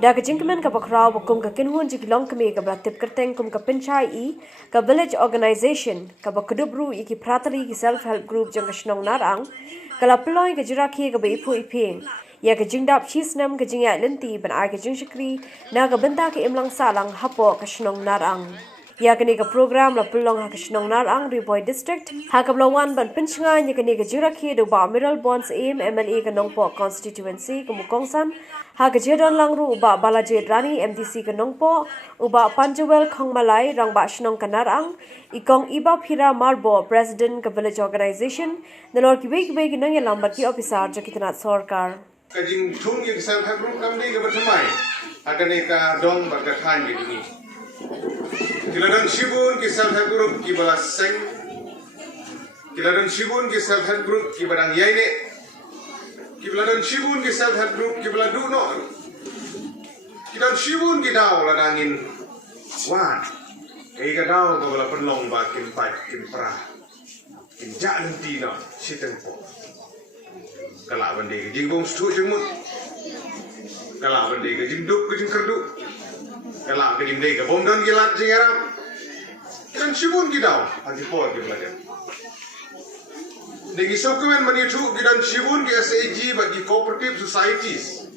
Da ke jingkmen kaba khraw kum ka kynhun jik longkmie kaba tip kerteng kum ka Pynchai ka village organization kaba kdup ru iki pratari ki self help group jong ka shnong Nar-Aang kala pynlong ka jingrakhe kaba iphuh iphieng ya ka Jingdap Shisnem ka jingïaid lynti ban ai ka jingshakri na ka bynta ka imlang sahlang hapoh ka shnong Nar-Aang. Ya kini ka program la pynlong ha ka shnong Nar-Aang Riboy district ha ka blawan ban Pynchai ya kini ka jingrakhe do ba mineral bonds aim MLA ka nongpo constituency ka mukongsan ha ka jedon langru uba balajed rani MDC ka nongpo uba panjawel khongmalai rang ba shnong ka Nar-Aang ikong iba phira marbo president ka village organization nalor ki beg nang ya lambat ki officer jo kitna sarkar kajing thung yang self help group kami ke bersemai akan eka dong berkatan gitu ni. Kiladang shibun ki self help group ki balas seng, kiladang shibun ki self help group ki barang yaine, kiladang shibun ki self help group ki balas duno, kiladang shibun ki daw ladangin wan, eka daw ko balas pynlong ba kimpat kimpra, kimjak lynti no sitempo. Kalau benda ke jingkong setuk jengmut, kalau benda ke jingdup ke jingkdup, kalau ke benda ke bom dan gilat jingarap, kan sibun kita, hati poh kita belajar. Dengan sokongan meniru kita sibun ke SAG bagi cooperative societies,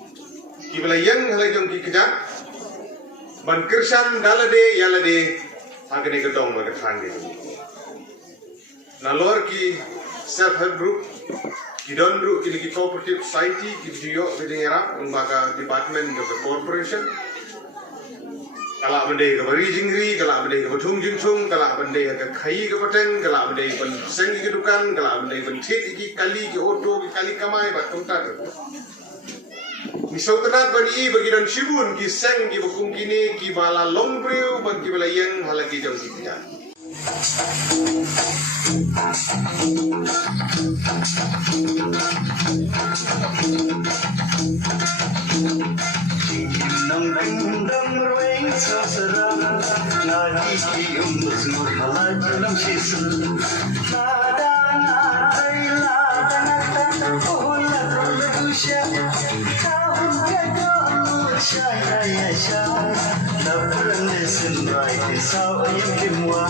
kita yang halai jom kita kerja, ban kersan dalade yalade, agar ni kedong mereka tanggung. Nalor ki self help group. Kidon ru kini cooperative society kidio kedengera lembaga department of the corporation kalau benda ke beri jingri kalau benda ke betung jingsung kalau benda ke khai ke pateng kalau benda ke seng ke dukan kalau benda ke thit iki kali ke auto ke kali kamai bat tumtar misau tenat bagi dan shibun ki seng ki bukum kini ki bala long breu bagi bala yang halagi jam kita Nang dang ruing sa sarang nagiging musmur halay ng sisul madang atay laban at tatapulan ng siya kahong gano'n siya na parang lesin right isaw ay kimwa